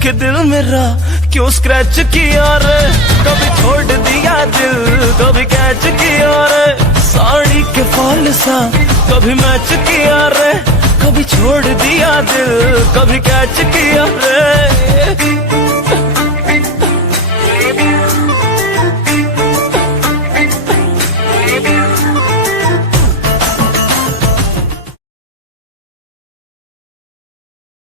आखिर दिल मेरा क्यों स्क्रैच किया रे, कभी छोड़ दिया दिल कभी कैच किया रे, साड़ी के फॉल सा कभी मैच किया रे, कभी छोड़ दिया दिल कभी कैच किया रे।